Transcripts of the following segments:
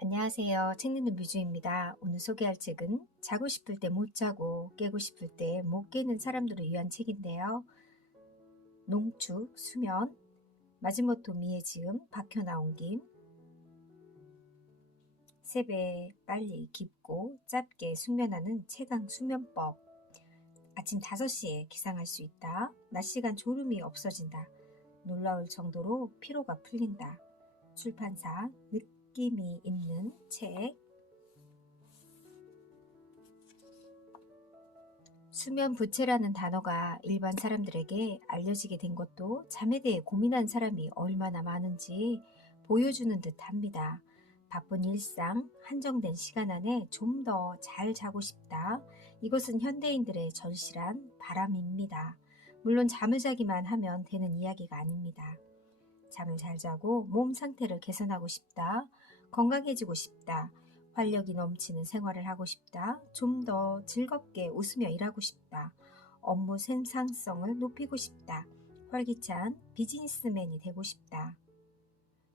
안녕하세요. 책 읽는 뮤즈입니다. 오늘 소개할 책은 자고 싶을 때 못 자고 깨고 싶을 때 못 깨는 사람들을 위한 책인데요. 농축, 수면, 마지모토 미에 지음, 박혀나 옮김. 세배 빨리 깊고 짧게 숙면하는 최강 수면법. 아침 5시에 기상할 수 있다. 낮 시간 졸음이 없어진다. 놀라울 정도로 피로가 풀린다. 출판사 느낌이 있는 책. 수면 부채라는 단어가 일반 사람들에게 알려지게 된 것도 잠에 대해 고민한 사람이 얼마나 많은지 보여주는 듯합니다. 바쁜 일상, 한정된 시간 안에 좀 더 잘 자고 싶다. 이것은 현대인들의 절실한 바람입니다. 물론 잠을 자기만 하면 되는 이야기가 아닙니다. 잠을 잘 자고 몸 상태를 개선하고 싶다. 건강해지고 싶다. 활력이 넘치는 생활을 하고 싶다. 좀 더 즐겁게 웃으며 일하고 싶다. 업무 생산성을 높이고 싶다. 활기찬 비즈니스맨이 되고 싶다.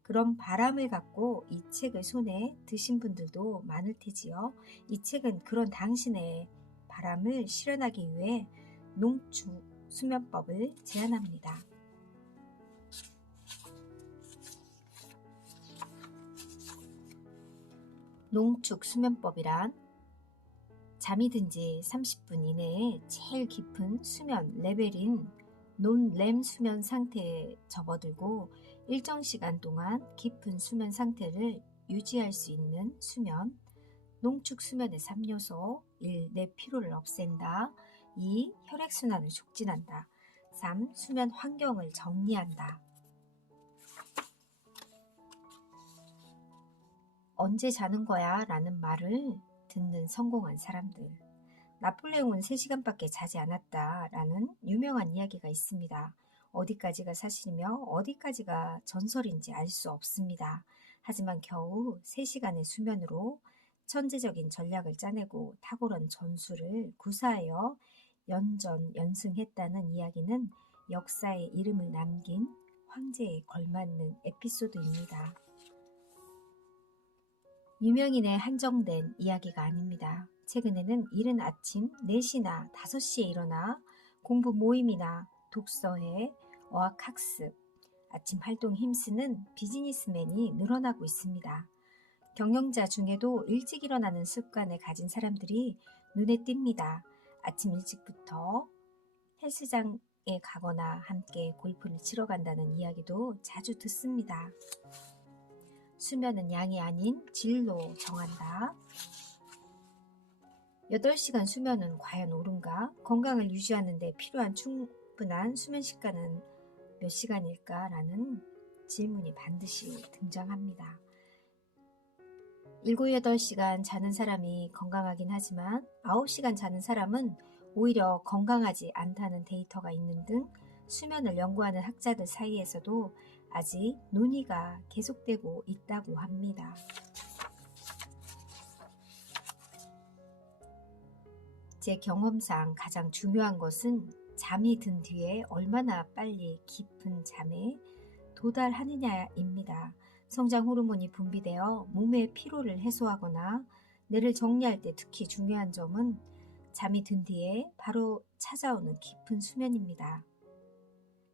그런 바람을 갖고 이 책을 손에 드신 분들도 많을 테지요. 이 책은 그런 당신의 바람을 실현하기 위해 농축 수면법을 제안합니다. 농축 수면법이란 잠이 든 지 30분 이내에 제일 깊은 수면 레벨인 논렘 수면 상태에 접어들고 일정 시간 동안 깊은 수면 상태를 유지할 수 있는 수면. 농축 수면의 3요소. 1. 내 피로를 없앤다. 2. 혈액순환을 촉진한다. 3. 수면 환경을 정리한다. 언제 자는 거야? 라는 말을 듣는 성공한 사람들. 나폴레옹은 3시간밖에 자지 않았다 라는 유명한 이야기가 있습니다. 어디까지가 사실이며 어디까지가 전설인지 알 수 없습니다. 하지만 겨우 3시간의 수면으로 천재적인 전략을 짜내고 탁월한 전술을 구사하여 연전연승했다는 이야기는 역사에 이름을 남긴 황제에 걸맞는 에피소드입니다. 유명인의 한정된 이야기가 아닙니다. 최근에는 이른 아침 4시나 5시에 일어나 공부 모임이나 독서회, 어학학습, 아침 활동에 힘쓰는 비즈니스맨이 늘어나고 있습니다. 경영자 중에도 일찍 일어나는 습관을 가진 사람들이 눈에 띕니다. 아침 일찍부터 헬스장에 가거나 함께 골프를 치러 간다는 이야기도 자주 듣습니다. 수면은 양이 아닌 질로 정한다. 8시간 수면은 과연 옳은가? 건강을 유지하는 데 필요한 충분한 수면 시간은 몇 시간일까? 라는 질문이 반드시 등장합니다. 7, 8시간 자는 사람이 건강하긴 하지만 9시간 자는 사람은 오히려 건강하지 않다는 데이터가 있는 등 수면을 연구하는 학자들 사이에서도 아직 논의가 계속되고 있다고 합니다. 제 경험상 가장 중요한 것은 잠이 든 뒤에 얼마나 빨리 깊은 잠에 도달하느냐입니다. 성장 호르몬이 분비되어 몸의 피로를 해소하거나 뇌를 정리할 때 특히 중요한 점은 잠이 든 뒤에 바로 찾아오는 깊은 수면입니다.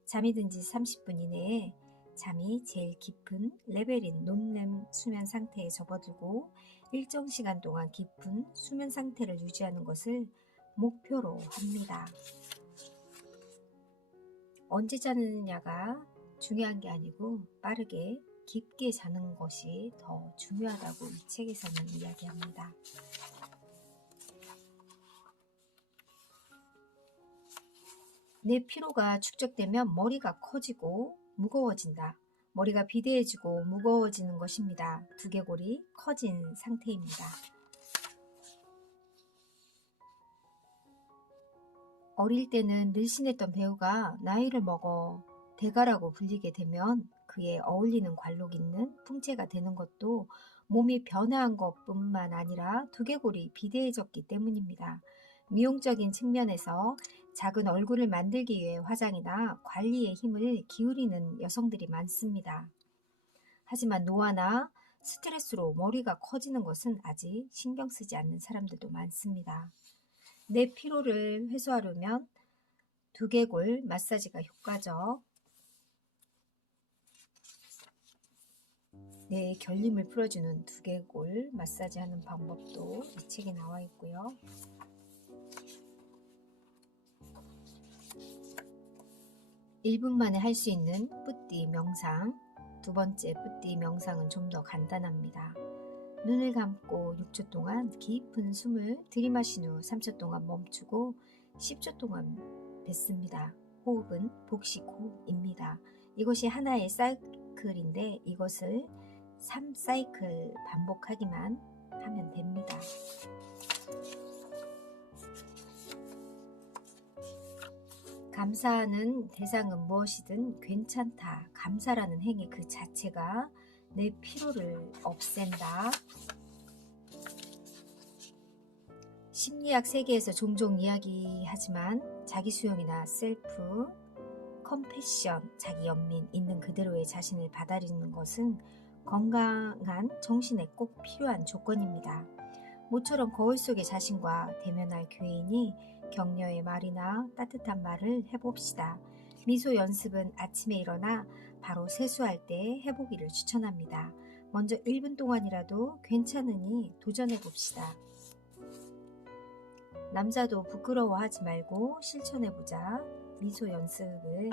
잠이 든 지 30분 이내에 잠이 제일 깊은 레벨인 논렘 수면 상태에 접어들고 일정 시간 동안 깊은 수면 상태를 유지하는 것을 목표로 합니다. 언제 자느냐가 중요한 게 아니고 빠르게 깊게 자는 것이 더 중요하다고 이 책에서는 이야기합니다. 내 피로가 축적되면 머리가 커지고 무거워진다. 머리가 비대해지고 무거워지는 것입니다. 두개골이 커진 상태입니다. 어릴 때는 늘씬했던 배우가 나이를 먹어 대가라고 불리게 되면 그에 어울리는 관록 있는 풍채가 되는 것도 몸이 변화한 것뿐만 아니라 두개골이 비대해졌기 때문입니다. 미용적인 측면에서 작은 얼굴을 만들기 위해 화장이나 관리에 힘을 기울이는 여성들이 많습니다. 하지만 노화나 스트레스로 머리가 커지는 것은 아직 신경 쓰지 않는 사람들도 많습니다. 내 피로를 해소하려면 두개골 마사지가 효과적. 뇌의 결림을 풀어주는 두개골 마사지 하는 방법도 이 책에 나와 있고요. (1분) 만에 할 수 있는 뿌띠 명상. 두 번째 뿌띠 명상은 좀 더 간단합니다. 눈을 감고 6초 동안 깊은 숨을 들이마신 후 3초 동안 멈추고 10초 동안 뱉습니다. 호흡은 복식 호흡입니다. 이것이 하나의 사이클인데 이것을 3사이클 반복하기만 하면 됩니다. 감사하는 대상은 무엇이든 괜찮다. 감사라는 행위 그 자체가 내 피로를 없앤다. 심리학 세계에서 종종 이야기하지만 자기 수용이나 셀프 컴패션, 자기 연민, 있는 그대로의 자신을 받아들이는 것은 건강한 정신에 꼭 필요한 조건입니다. 모처럼 거울 속의 자신과 대면할 교인이 격려의 말이나 따뜻한 말을 해봅시다. 미소 연습은 아침에 일어나 바로 세수할 때 해보기를 추천합니다. 먼저 1분 동안이라도 괜찮으니 도전해봅시다. 남자도 부끄러워하지 말고 실천해보자. 미소 연습을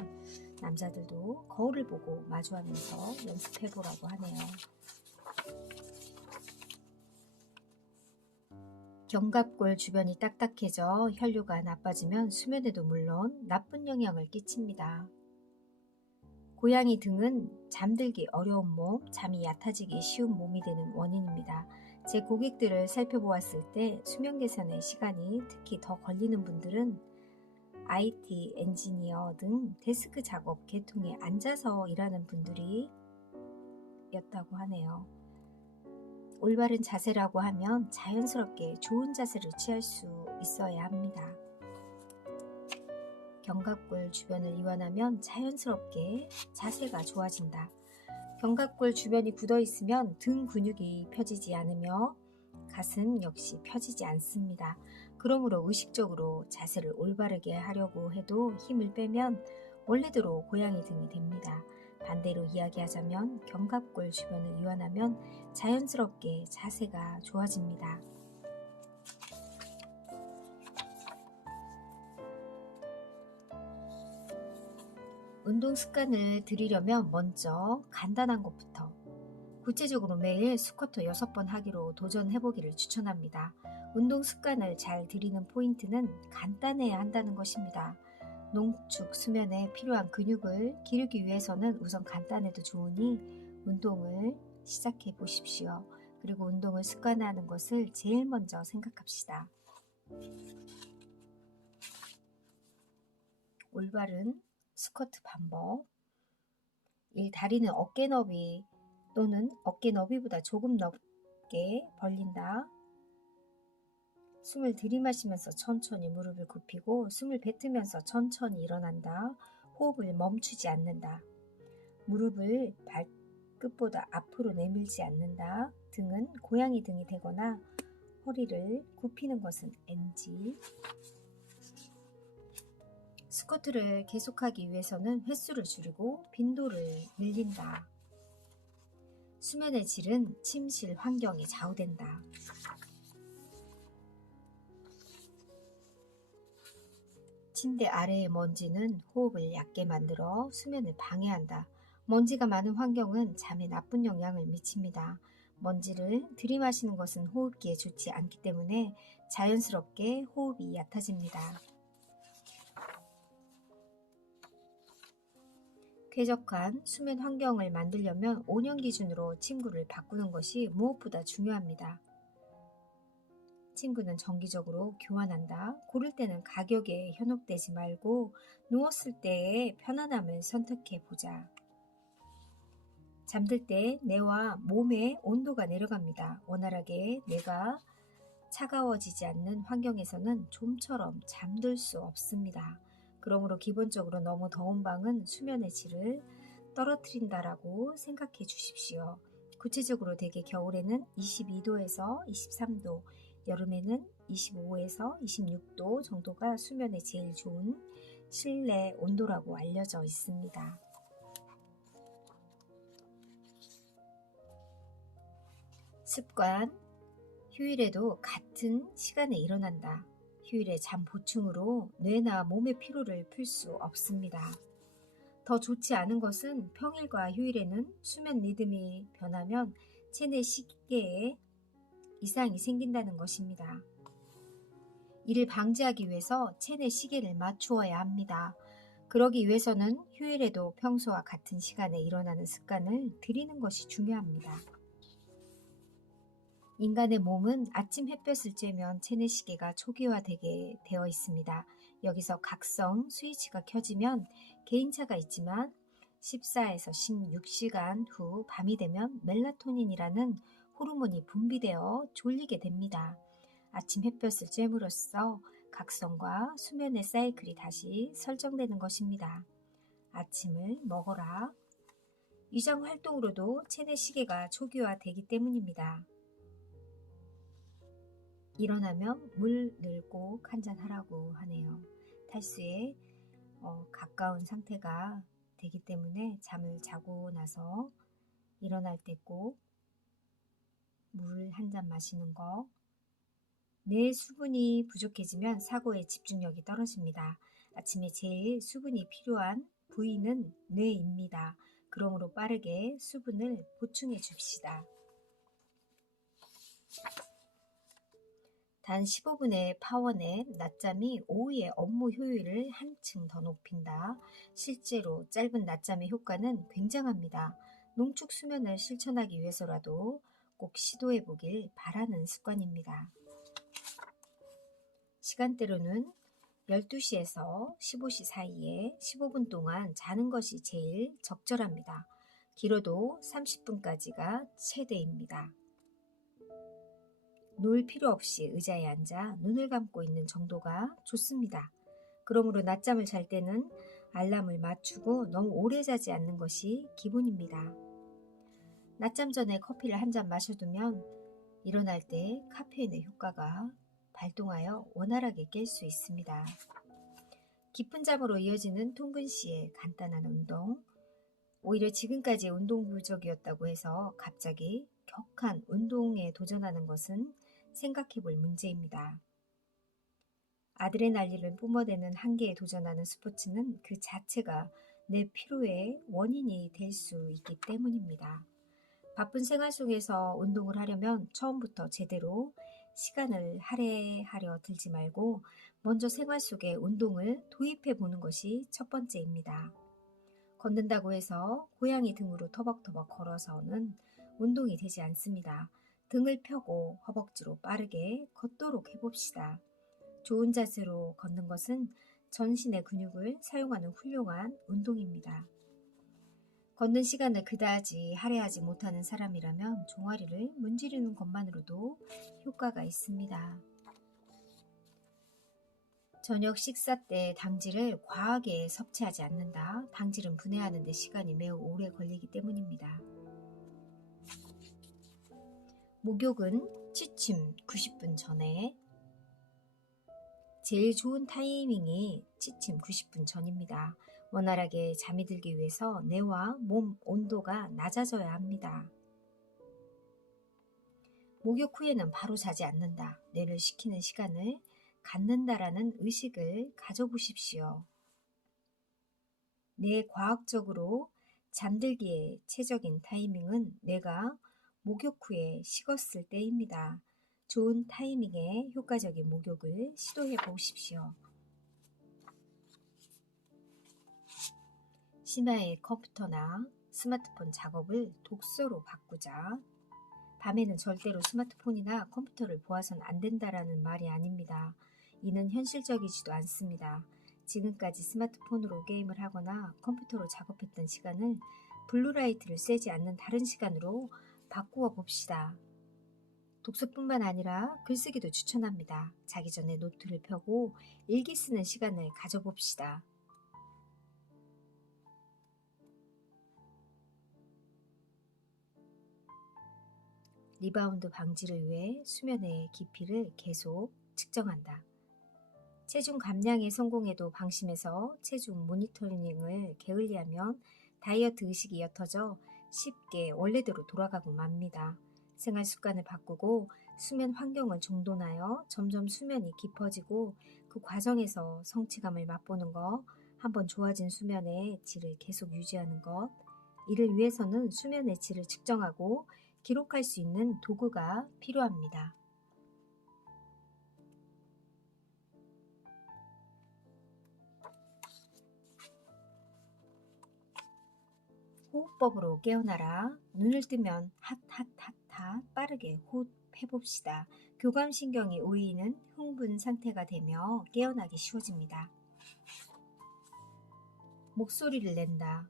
남자들도 거울을 보고 마주하면서 연습해보라고 하네요. 견갑골 주변이 딱딱해져 혈류가 나빠지면 수면에도 물론 나쁜 영향을 끼칩니다. 고양이 등은 잠들기 어려운 몸, 잠이 얕아지기 쉬운 몸이 되는 원인입니다. 제 고객들을 살펴보았을 때 수면 개선에 시간이 특히 더 걸리는 분들은 IT, 엔지니어 등 데스크 작업 계통에 앉아서 일하는 분들이 였다고 하네요. 올바른 자세라고 하면 자연스럽게 좋은 자세를 취할 수 있어야 합니다. 견갑골 주변을 이완하면 자연스럽게 자세가 좋아진다. 견갑골 주변이 굳어 있으면 등 근육이 펴지지 않으며 가슴 역시 펴지지 않습니다. 그러므로 의식적으로 자세를 올바르게 하려고 해도 힘을 빼면 원래대로 고양이 등이 됩니다. 반대로 이야기하자면 견갑골 주변을 이완하면 자연스럽게 자세가 좋아집니다. 운동 습관을 들이려면 먼저 간단한 것부터 구체적으로 매일 스쿼트 6번 하기로 도전해보기를 추천합니다. 운동 습관을 잘 들이는 포인트는 간단해야 한다는 것입니다. 농축 수면에 필요한 근육을 기르기 위해서는 우선 간단해도 좋으니 운동을 시작해 보십시오. 그리고 운동을 습관화하는 것을 제일 먼저 생각합시다. 올바른 스쿼트 방법. 1. 다리는 어깨 너비 또는 어깨 너비보다 조금 넓게 벌린다. 숨을 들이마시면서 천천히 무릎을 굽히고 숨을 뱉으면서 천천히 일어난다. 호흡을 멈추지 않는다. 무릎을 발끝보다 앞으로 내밀지 않는다. 등은 고양이 등이 되거나 허리를 굽히는 것은 NG. 스쿼트를 계속하기 위해서는 횟수를 줄이고 빈도를 늘린다. 수면의 질은 침실 환경에 좌우된다. 침대 아래의 먼지는 호흡을 얕게 만들어 수면을 방해한다. 먼지가 많은 환경은 잠에 나쁜 영향을 미칩니다. 먼지를 들이마시는 것은 호흡기에 좋지 않기 때문에 자연스럽게 호흡이 얕아집니다. 쾌적한 수면 환경을 만들려면 5년 기준으로 침구를 바꾸는 것이 무엇보다 중요합니다. 침구는 정기적으로 교환한다. 고를 때는 가격에 현혹되지 말고 누웠을 때의 편안함을 선택해 보자. 잠들 때 뇌와 몸의 온도가 내려갑니다. 원활하게 뇌가 차가워지지 않는 환경에서는 좀처럼 잠들 수 없습니다. 그러므로 기본적으로 너무 더운 방은 수면의 질을 떨어뜨린다라고 생각해 주십시오. 구체적으로 대개 겨울에는 22도에서 23도, 여름에는 25에서 26도 정도가 수면에 제일 좋은 실내 온도라고 알려져 있습니다. 습관, 휴일에도 같은 시간에 일어난다. 휴일에 잠 보충으로 뇌나 몸의 피로를 풀 수 없습니다. 더 좋지 않은 것은 평일과 휴일에는 수면 리듬이 변하면 체내 시계에 이상이 생긴다는 것입니다. 이를 방지하기 위해서 체내 시계를 맞추어야 합니다. 그러기 위해서는 휴일에도 평소와 같은 시간에 일어나는 습관을 들이는 것이 중요합니다. 인간의 몸은 아침 햇볕을 쬐면 체내 시계가 초기화되게 되어 있습니다. 여기서 각성 스위치가 켜지면 개인차가 있지만 14에서 16시간 후 밤이 되면 멜라토닌이라는 호르몬이 분비되어 졸리게 됩니다. 아침 햇볕을 쬐므로써 각성과 수면의 사이클이 다시 설정되는 것입니다. 아침을 먹어라. 위장 활동으로도 체내 시계가 초기화되기 때문입니다. 일어나면 물 꼭 한잔 하라고 하네요. 탈수에 가까운 상태가 되기 때문에 잠을 자고 나서 일어날 때 꼭 물 한 잔 마시는 거. 뇌 수분이 부족해지면 사고에 집중력이 떨어집니다. 아침에 제일 수분이 필요한 부위는 뇌입니다. 그러므로 빠르게 수분을 보충해 줍시다. 단 15분의 파워냅, 낮잠이 오후의 업무 효율을 한층 더 높인다. 실제로 짧은 낮잠의 효과는 굉장합니다. 농축 수면을 실천하기 위해서라도 꼭 시도해 보길 바라는 습관입니다. 시간대로는 12시에서 15시 사이에 15분 동안 자는 것이 제일 적절합니다. 길어도 30분까지가 최대입니다. 누울 필요 없이 의자에 앉아 눈을 감고 있는 정도가 좋습니다. 그러므로 낮잠을 잘 때는 알람을 맞추고 너무 오래 자지 않는 것이 기본입니다. 낮잠 전에 커피를 한 잔 마셔두면 일어날 때 카페인의 효과가 발동하여 원활하게 깰 수 있습니다. 깊은 잠으로 이어지는 통근 시에 간단한 운동. 오히려 지금까지 운동 부족이었다고 해서 갑자기 격한 운동에 도전하는 것은 생각해 볼 문제입니다. 아드레날린을 뿜어대는 한계에 도전하는 스포츠는 그 자체가 내 피로의 원인이 될 수 있기 때문입니다. 바쁜 생활 속에서 운동을 하려면 처음부터 제대로 시간을 할애하려 들지 말고 먼저 생활 속에 운동을 도입해 보는 것이 첫 번째입니다. 걷는다고 해서 고양이 등으로 터벅터벅 걸어서는 운동이 되지 않습니다. 등을 펴고 허벅지로 빠르게 걷도록 해봅시다. 좋은 자세로 걷는 것은 전신의 근육을 사용하는 훌륭한 운동입니다. 걷는 시간을 그다지 할애하지 못하는 사람이라면 종아리를 문지르는 것만으로도 효과가 있습니다. 저녁 식사 때 당질을 과하게 섭취하지 않는다. 당질은 분해하는 데 시간이 매우 오래 걸리기 때문입니다. 목욕은 취침 90분 전에. 제일 좋은 타이밍이 취침 90분 전입니다. 원활하게 잠이 들기 위해서 뇌와 몸 온도가 낮아져야 합니다. 목욕 후에는 바로 자지 않는다. 뇌를 식히는 시간을 갖는다라는 의식을 가져보십시오. 뇌 과학적으로 잠들기에 최적인 타이밍은 뇌가 목욕 후에 식었을 때입니다. 좋은 타이밍에 효과적인 목욕을 시도해 보십시오. 심야의 컴퓨터나 스마트폰 작업을 독서로 바꾸자. 밤에는 절대로 스마트폰이나 컴퓨터를 보아선 안 된다라는 말이 아닙니다. 이는 현실적이지도 않습니다. 지금까지 스마트폰으로 게임을 하거나 컴퓨터로 작업했던 시간을 블루라이트를 쐬지 않는 다른 시간으로 바꾸어 봅시다. 독서뿐만 아니라 글쓰기도 추천합니다. 자기 전에 노트를 펴고 일기 쓰는 시간을 가져봅시다. 리바운드 방지를 위해 수면의 깊이를 계속 측정한다. 체중 감량에 성공해도 방심해서 체중 모니터링을 게을리하면 다이어트 의식이 옅어져 쉽게 원래대로 돌아가고 맙니다. 생활 습관을 바꾸고 수면 환경을 정돈하여 점점 수면이 깊어지고 그 과정에서 성취감을 맛보는 것, 한번 좋아진 수면의 질을 계속 유지하는 것, 이를 위해서는 수면의 질을 측정하고 기록할 수 있는 도구가 필요합니다. 호흡법으로 깨어나라. 눈을 뜨면 핫핫핫핫 빠르게 호흡해봅시다. 교감신경이 우이는 흥분 상태가 되며 깨어나기 쉬워집니다. 목소리를 낸다.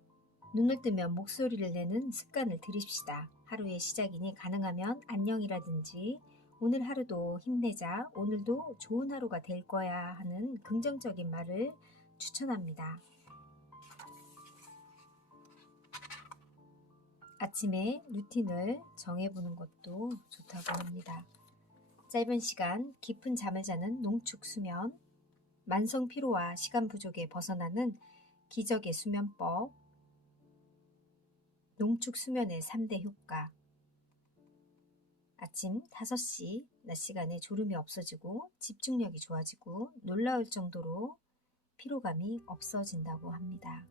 눈을 뜨면 목소리를 내는 습관을 들입시다. 하루의 시작이니 가능하면 안녕이라든지 오늘 하루도 힘내자, 오늘도 좋은 하루가 될 거야 하는 긍정적인 말을 추천합니다. 아침에 루틴을 정해보는 것도 좋다고 합니다. 짧은 시간 깊은 잠을 자는 농축 수면, 만성 피로와 시간 부족에 벗어나는 기적의 수면법, 농축 수면의 3대 효과. 아침 5시 낮 시간에 졸음이 없어지고 집중력이 좋아지고 놀라울 정도로 피로감이 없어진다고 합니다.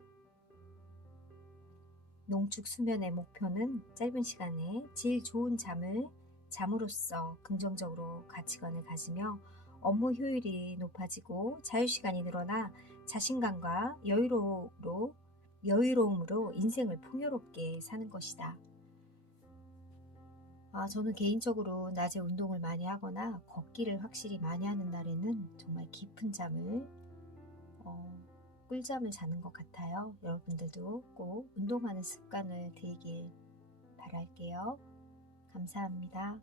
농축 수면의 목표는 짧은 시간에 질 좋은 잠을 잠으로써 긍정적으로 가치관을 가지며 업무 효율이 높아지고 자유시간이 늘어나 자신감과 여유로움으로 인생을 풍요롭게 사는 것이다. 저는 개인적으로 낮에 운동을 많이 하거나 걷기를 확실히 많이 하는 날에는 정말 깊은 잠을 꿀잠을 자는 것 같아요. 여러분들도 꼭 운동하는 습관을 들이길 바랄게요. 감사합니다.